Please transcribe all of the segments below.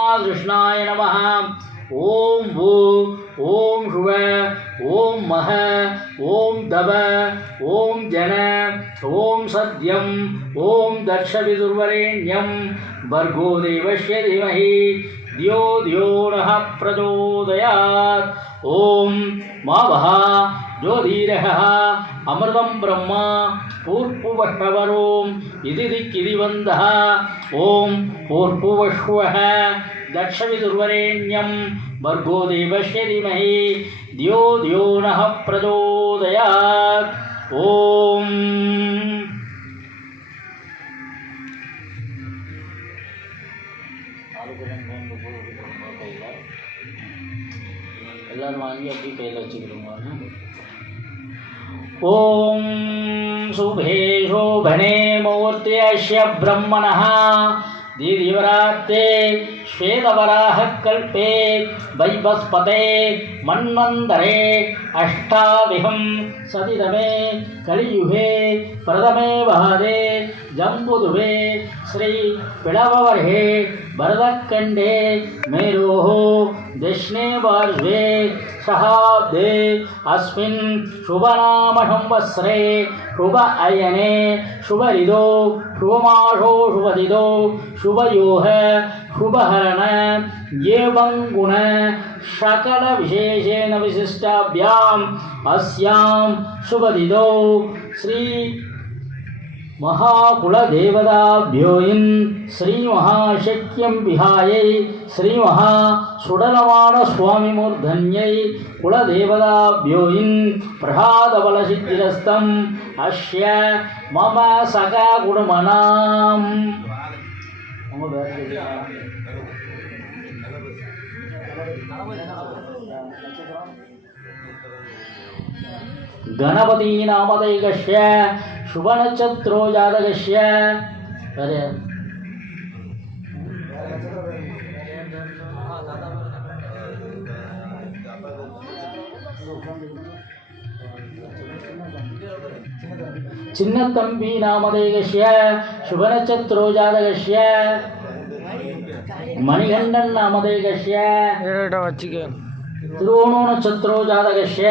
कृष्णाय नमः। ॐ भू ॐ शुभ ॐ मह, ॐ दव ॐ जन, ॐ सद्यं, ॐ दक्षविदुर्वरेण्यं भर्गो देवस्य धीमहि, धियो धियो नः प्रचोदयात्। ॐ मा वः जो धीरः अमृतं ब्रह्म पूर्पुवष्टवरों इति दिक्किदिवन्दः ॐ पूर्पुवष्वः भर्गो देवस्य दियो दियो न प्रदोदया प्रचोदयात्। ॐ। ಎಲ್ಲರೂ ॐ शुभे शोभने मूर्त्यस्य ब्रह्मणः दीदिवरात्ते श्वेतवराहः कल्पे वैवस्पते मन्वन्तरे अष्टाविहं सतितमे कलियुगे प्रथमे वहदे जम्बुदुभे श्रीपिळववर्हे भरतखण्डे मेरोः दक्षिणे पार्श्वे सहाब्दे अस्मिन् शुभनामसंवत्सरे शुभ अयने शुभरिदो शुभमाशो शुभदिदो शुभयोः शुभहरण एवं गुण सकलविशेषेण विशिष्टाभ्याम् अस्यां शुभदिदौ श्री महाकुलदेवताभ्यो इन श्री महाशक्यम विहाय श्री महासुडलवाण स्वामी मूर्धन्य कुलदेवताभ्यो इन प्रहाद प्रहादबलसिद्धिरस्तम् अश्य मम सका सकाकुडमनाम् सखा गणपतीनामदैकस्य शुभनक्षत्रो जातकस्य अरे। चिन्नतम्बी नामदैकस्य शुभनक्षत्रो जातकस्य मणिखंडन नामधेयस्य त्रिकोणो नक्षत्रो जातकस्य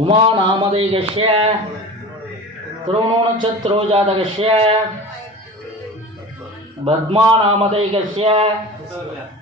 उमा नामधेयस्य त्रिकोणो नक्षत्रो जातकस्य पद्मा नामधेयस्य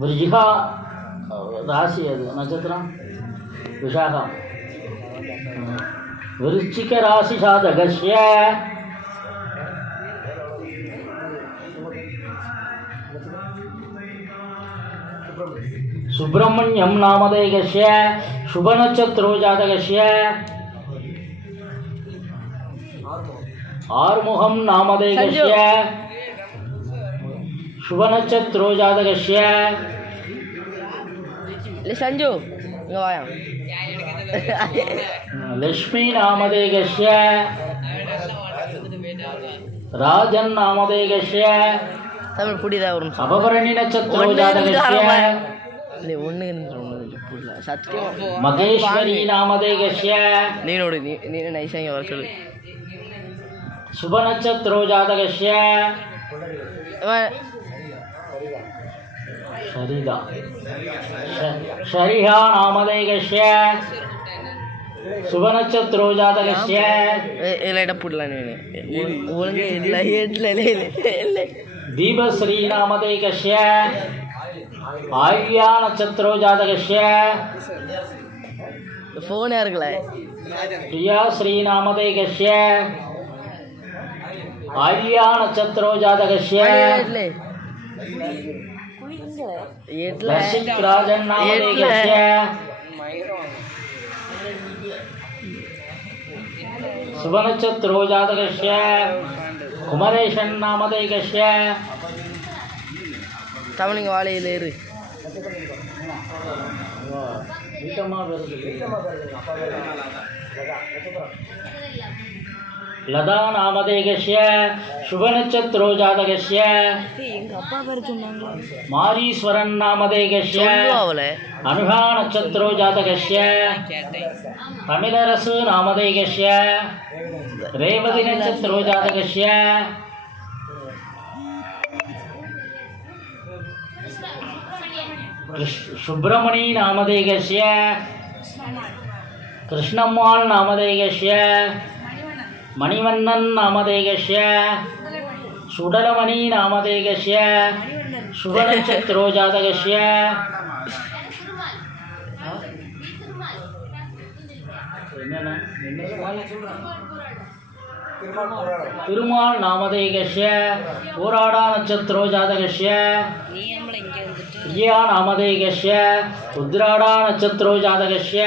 वृजिहा राशि नक्षत्र विशाखा वृश्चिक राशि जातकस्य सुब्रह्मण्यम नाम शुभ नक्षत्रो जातकस्य आर्मुहम नाम शुभ नक्षत्रो जातकस्य संजू लक्ष्मी नाम राजन नाम अपभरणी नक्षत्रो जातकस्य ಲೇ ಉಣ್ಣೆ ಫುಲ್ಲ ಸತ್ಯ ಮಗೇಶ್ವರಿ ನಾಮಧೇಯಸ್ಯ ನೀ ನೋಡು ನೀನು ನೈಸಂಗಿ ವರ್ಕಳು ಶುಭ ನಕ್ಷತ್ರೋ ಜಾತಕಸ್ಯ ಶರಿಗ ಶರಿಹ ನಾಮಧೇಯಸ್ಯ ಶುಭ ನಕ್ಷತ್ರೋ ಜಾತಕಸ್ಯ ಲೈಟ ಪುಡ್ಲ ನೀನು ಉಳಿಗೆ ಇಲ್ಲ ಇಲ್ಲ ದೀಪ ಶ್ರೀ ನಾಮಧೇಯಸ್ಯ ஆயிரியா நட்சத்திரோ ஜாதகஸ்ய ஃபோன் இருக்குல்ல பிரியா ஸ்ரீநாமதை கஷ்ய ஆயிரியா நட்சத்திரோ ஜாதகஸ்ய லசிக் ராஜன் நாமதை கஷ்ய சுபநட்சத்திரோ ஜாதகஸ்ய குமரேஷன் நாமதை கஷ்ய தமிழிங்க வாழையில் இரு லதா நாமதேகஸ்ய சுபநட்சத்திரோ ஜாதகஸ்ய மாரீஸ்வரன் நாமதேகஸ்ய அனுகா நட்சத்திரோ ஜாதகஸ்ய தமிழரசு நாமதேகஸ்ய ரேவதி நட்சத்திரோ ஜாதகஸ்ய சுப்பிரமணி நாமதேகசிய கிருஷ்ணம்மாள் நாமதேகசிய மணிவண்ணன் நாமதேகசிய சுடலமணி நாமதேகசிய சுவர்ணச்சத்ரோ ஜாதகசிய என்னென்ன திருமால் நாமதேகஸ்ய போராடா நட்சத்திரோ ஜாதகஸ்ய நீ நம்மள இங்கே வந்துட்டு பிரியா நாமதேகஸ்ய உத்ராடா நட்சத்திரோ ஜாதகஸ்ய.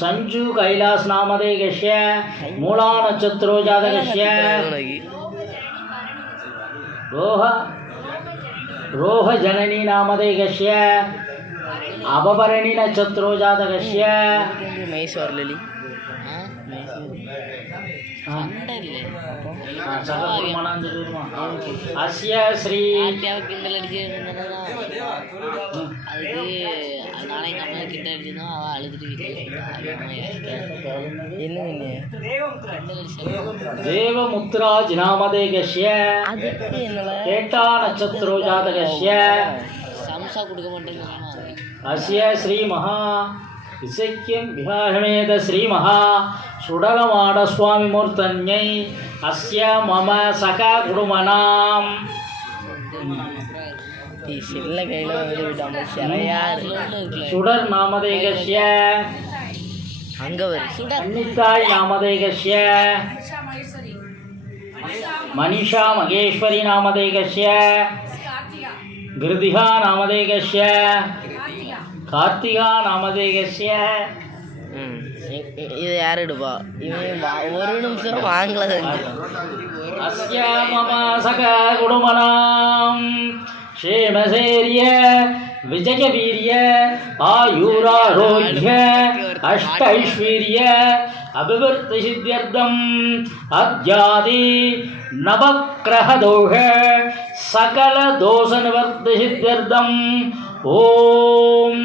சஞ்சு கைலாஸ் நாமதேகஸ்ய மூலா நட்சத்திரோ ஜாதகஸ்ய. ரோஹ ரோஹ ஜனனி நாமதேகஸ்ய. அபபரணி நட்சத்திரோ ஜாதகஸ்ய. மைஸ் வரலி கிண்டல் அடிச்சு அதுக்கு நானே எங்கள் அம்மா கிண்டல் அடிச்சிருந்தோம் அவள் அழுதுட்டு என்ன என்னல கேட்டா நட்சத்திரோ ஜாதகஸ்ய. சம்சா கொடுக்க மாட்டேன்னு அஸ்ய ஸ்ரீமஹா விசக்கியம் விகாகமேத ஸ்ரீமஹா சுடலமாட சுவாமி மூர்த்தன்யை அஸ்ய மம சக குடுமனாம் சுடர் சுடர். அன்னித்தாய் நாமதேகஸ்ய. மனிஷா மகேஸ்வரி நாமதேகஸ்ய. கிருதிகா நாமதேகஸ்ய. கார்த்திகா இ- இது யார் எடுப்பா இவன் ஒரு நிமிஷம் வாங்கல அஸ்ய ஷேமசேரிய சக குடுமனாம் விஜயவீரிய ஆயுராரோக்கிய அஷ்ட ஐஸ்வீரிய அபிவிருத்தி சித்தியர்த்தம் அத்யாதி நவக்கிரகதோஷ சகல தோஷ நிவர்த்தி சித்தியர்த்தம் ஓம்.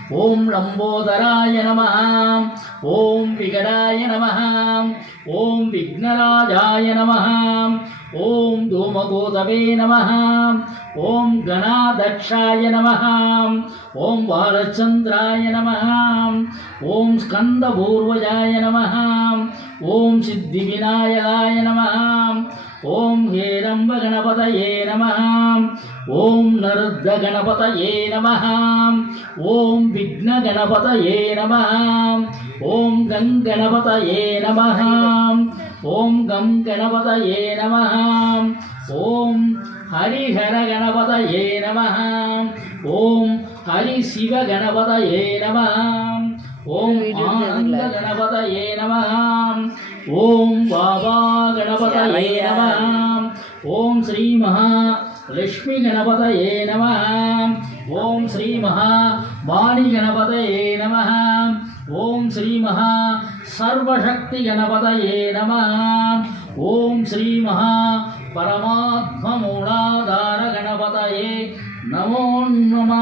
ఓం లంబోదరాయ నమ. ఓం విగడాయ నమ. ఓం విఘ్నరాజాయ నమ. ఓం ధూమగోదవే నమ. ఓం గణాదక్షాయ నమ. ఓం బాలచంద్రాయ నమ. ఓం స్కందపూర్వజాయ నమ. ఓం సిద్ధివినాయకాయ నమ. ஓம் ஹேரம்ப கணபதயே நமஹாம். ஓம் நருத்த கணபதயே நமஹாம். ஓம் விக்ன கணபதயே நமஹாம். ஓம் கங் கணபதயே நமஹாம். ஓம் கம் கணபதயே நமஹாம். ஓம் ஹரிஹர கணபதயே நமஹாம். ஓம் ஹரி சிவ கணபதயே நமஹாம். ஓம் ஆனந்த கணபதயே நமஹாம். ஓம் பாபா గణపతయే నమ ఓం శ్రీ మహా లక్ష్మీ గణపతయే నమ ఓం శ్రీ మహా వాణి గణపతయే నమ ఓం శ్రీ మహా సర్వశక్తి గణపతయే నమ ఓం శ్రీ మహా పరమాత్మమూలాధార గణపతయే నమో నమ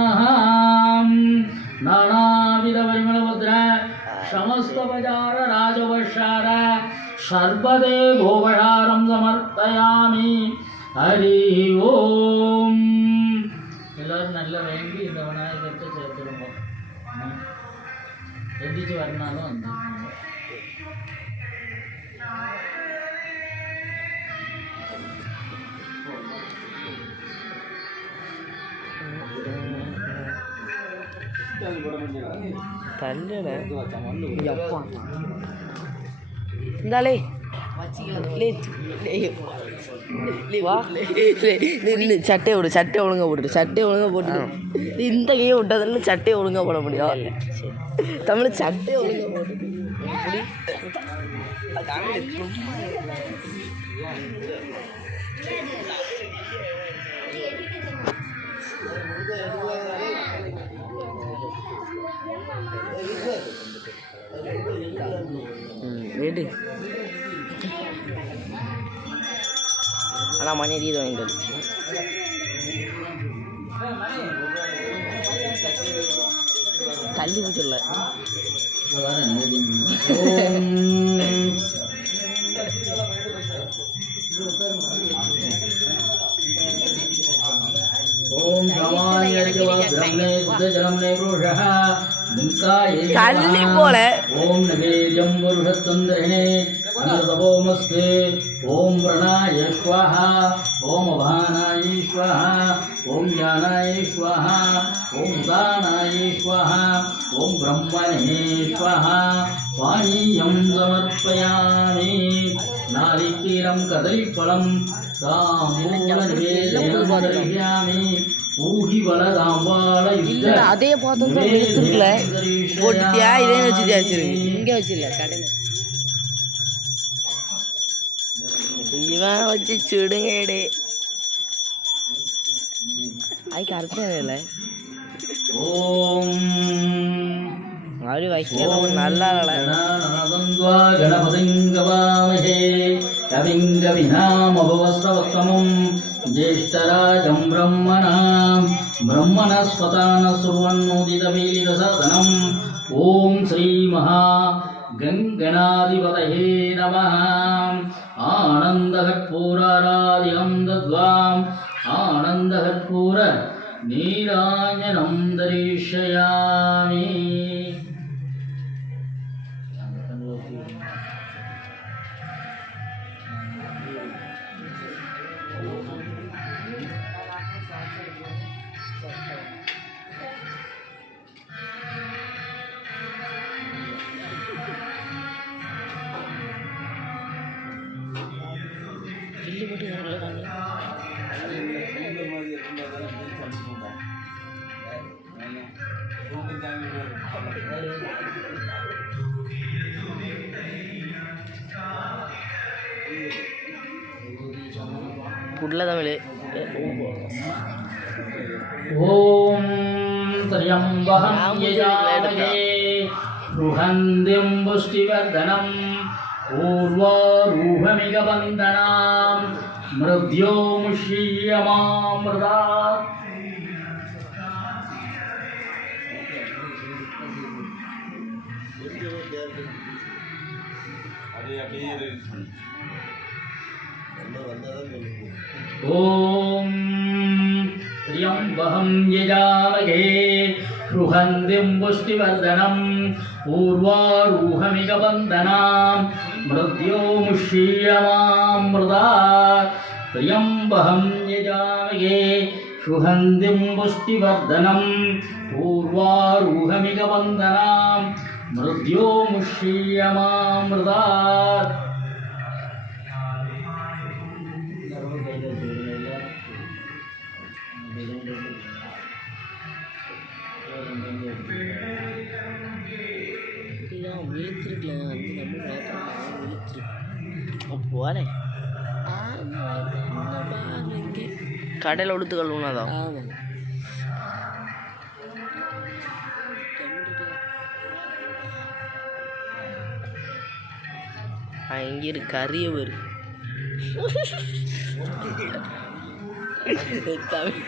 నానావిధ పరిమళభద్ర సమస్త బజార రాజవర్షార ஷர்பதே கோபழாரம் சமர்ப்பயாமி ஹரி ஓம். எல்லோரும் நல்லா வேண்டி இந்த விநாயகத்தை சேர்த்துருங்க எந்திரிச்சு வரனாலும் வந்து. தள்ளல இந்தாலே சட்டை விடு சட்டை ஒழுங்காக போட்டு சட்டை ஒழுங்காக போட்டு இந்த கையை விட்டதில்ல சட்டை ஒழுங்காக போட முடியும்? தமிழ் சட்டை ஒழுங்காக போட்டு Thank you. எடு ஆனால் மணி அடிக்கிறது வாங்கிட்டு. தள்ளி போச்சுல்ல. ஓம் ஓம் தள்ளி போல. ஓம் நவேத்யம் புருஷத்தந்திரே அமிர்தவோமஸ்தே ஓம் பிரணாய ஸ்வாஹா. ஓம் அபானாய ஸ்வாஹா. ஓம் ஞானாய ஸ்வாஹா. ஓம் தானாய ஸ்வாஹா. ஓம் பிரம்மணே ஸ்வாஹா. பானீயம் சமர்ப்பயாமி. நாளிகீரம் கதலிப்பழம் தாமூலநிவேதயாமி பூகி இந்த அதே பாத்திரத்தை எடுத்துருக்கல போட்டுட்டியா இதே வச்சுட்டியா சரி இங்கே வச்சிடல கடையில் இவன் வச்சு சுடுங்கடே அதுக்கு அர்த்தம் இல்லை மறுபடியும் வைக்கலாம் நல்லா கணபதிங்க வாமகே கவிங்க விநாமபவஸ்தவத்தமம் ज्येष्ठराजं ब्रह्मणां ब्रह्मणस्पतानसुर्वन्नोदितमीलितसाधनम् ॐ श्रीमहा गङ्गणाधिपतये नमः आनन्दकर्पूराराधिकं दद्वाम् आनन्दकर्पूर नीराञ्जनं दर्शयामि ഉള്ള തമിഴ് ഓം ൃഹന്തിം പുഷ്ടിവർദ്ധനം പൂർവാരൂഹമിക ബന്ധനാം മൃദ്യോമുഷീയമാമൃതാ मृद्यो मुष्यमामृता ॐ त्र्यम्बकं यजामहे बृहन्दिं पुष्टिवर्धनं पूर्वारूहमिगबन्धनां मृद्यो मुष्यमामृता त्र्यम्बकं यजामहे सुगन्धिं पुष्टिवर्धनं पूर्वारूहमिगबन्धनां मृद्यो मुष्यमामृता இதான் விழுத்திருக்கல வந்து நம்ம பார்த்தோம் விழுத்திருக்கு போல கடையில் உடுத்து கழுவுனாதான் எங்கே இருக்கு கரியவர் தமிழ்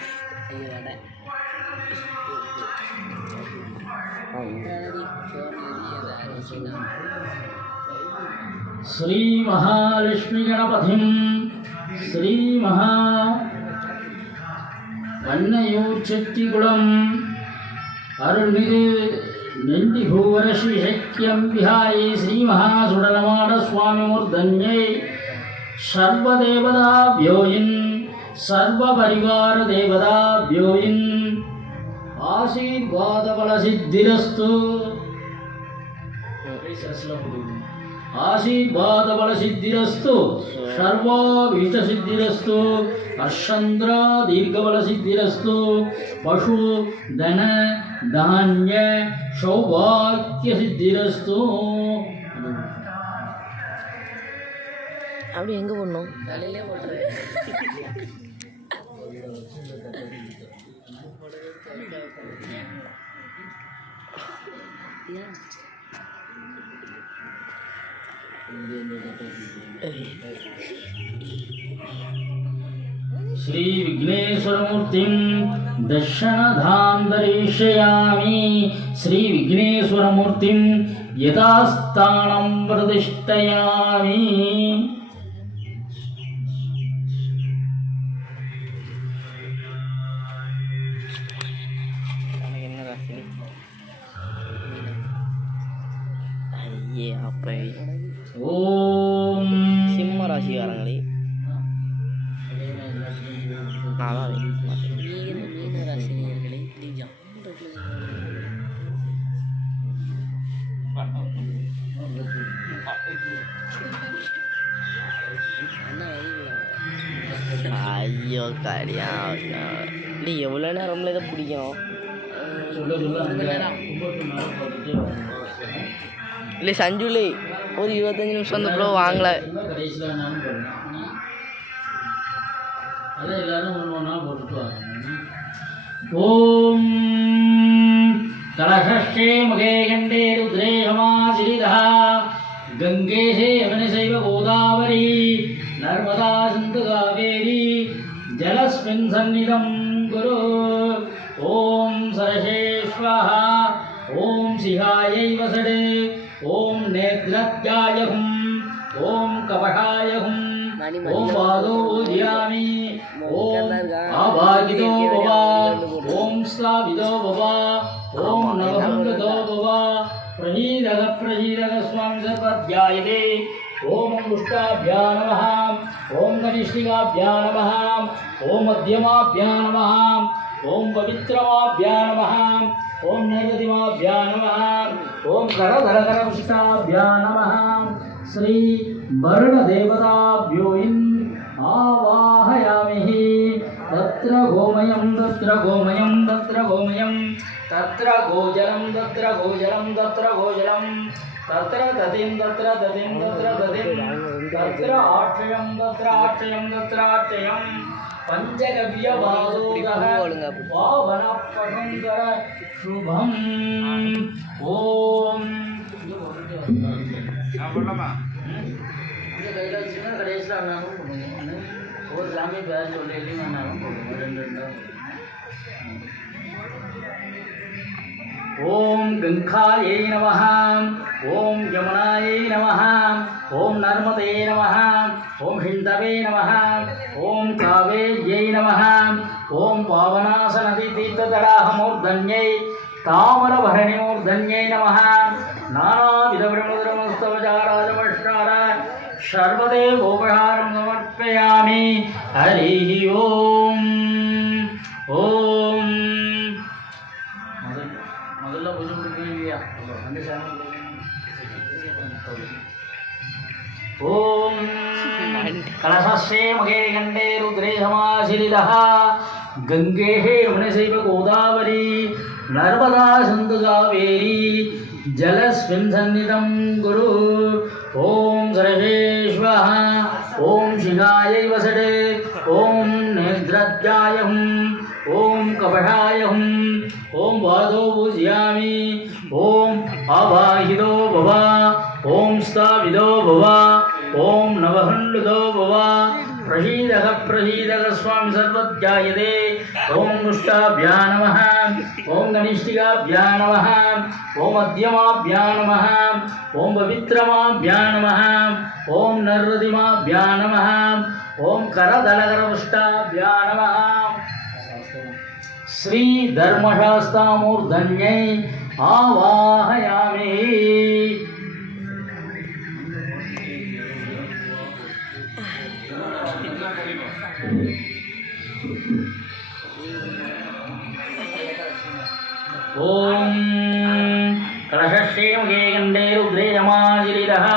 श्री महालक्ष्मी गणपति श्री महा செத்திகுளம் அருள்மிகு निन्दिभूवनशिशक्यं विहाय श्रीमहासुडलमाडस्वामिमूर्धन्यै सर्वदेवताभ्योऽयन् सर्वपरिवारदेवताभ्योऽयन् आशीर्वादफलसिद्धिरस्तु ఆశీర్వాదబలసిద్ధిరస్తు సర్వాభీష్టసిద్ధిరస్తు అర్షంద్ర దీర్ఘబలసిద్ధిరస్తు పశు ధన ధాన్య సౌభాగ్య సిద్ధిరస్తు அப்படி எங்கே போடணும் தலையிலே போடுறேன் Yeah. श्री विघ्नेश्वर मूर्ति दर्शन धाम दर्शयामी श्री विघ्नेश्वर मूर्ति यथास्थानं प्रतिष्ठयामी। ये यहाँ पे ॐ சிம்ம ராசிக்காரங்களே நான் தான் மீன ராசினியர்களே ஐயோ. கடியா இல்லை எவ்வளோ நேரம்ல இதை பார்த்துட்டு இல்லை சஞ்சுலே ஒரு இருபத்தஞ்சி நிமிஷம் வந்து ப்ரோ வாங்கலை ஓம் கலசஷ்டே முகே கண்டே ருத்ரே சமாசிரிதா கங்கே யமனசைவ கோதாவரி நர்மதா சிந்து காவேரி ஜலஸ்மின் சந்நிதம் குரு ஓம் சரசேஸ்வஹா ஓம் சிகாயை வசடு ఓం నేత్రత్యాయ హుం ఓం కవటాయ హుం ఓం పాదో ధియామి ఓం ఆభాగితో భవ ఓం శ్లావితో భవ ఓం నవభంగతో భవ ప్రణీరగ ప్రణీరగ స్వామి సర్వధ్యాయతే ఓం ముష్టాభ్యా నమ ఓం కనిష్ఠికాభ్యా నమ ఓం మధ్యమాభ్యా నమ ओम पवित्रवाभ्या नमः। ओम नैवतिमाभ्या नमः। ओम करधरकरभूषिताभ्या नमः। श्री वर्णदेवताभ्योऽयम् आवाहयामि। तत्र गोमयं तत्र गोमयं तत्र गोमयं। तत्र गोजलं तत्र गोजलं, तत्र गोजलम् तत्र दधिं तत्र दधिं तत्र दधिं तत्र आक्षयं तत्र आक्षयं तत्र आक्षयम् பஞ்சகவிய பாவோகர சுபம். ஓம். கடைசியில் அண்ணாவும் ஒரு சாமி பேர் சொல்லி அண்ணாவும் ரெண்டு ரெண்டாவும் ॐ गङ्खायै नमः। ॐ यमुनायै नमः। ॐ नर्मदे नमः। ॐ हिन्दवे नमः। ॐ कावेर्यै नमः। ॐ पावनासनदीतीर्थतडाहमूर्धन्यै तामरभरणिमूर्धन्यै नमः। नानाविधप्रमुद्रमस्तवचाराजमष्टार सर्वदेवोपहारं समर्पयामि हरिः ओम् ॐ ॐ कलशस्ये मुखे रुद्रे गोदावरी, नर्मदा सिंधु कावेरी जलस्मिन् गुरु ॐ सर्वेश्वः ॐ शिखायै वसडे ॐ नेद्रद्याय हुं ॐ कपषायम् ॐ वादो पूजयामि ॐ आवाहितो भव ॐ स्थाविदो भव ॐ नवहण्डुतो भव प्रहीदः प्रहीदः स्वामि सर्वध्यायते ॐ दुष्टाभ्या नमः ॐ गणिष्ठिकाभ्या नमः ॐ मध्यमाभ्या नमः ॐ पवित्रमाभ्या नमः ॐ नर्रदिमाभ्या नमः ॐ करदलकरपुष्टाभ्या नमः श्रीधर्मशास्तामूर्धन्यै आवाहयामि। ॐ कलशश्रीमुखे गंडे रुद्रे यमागिरिरः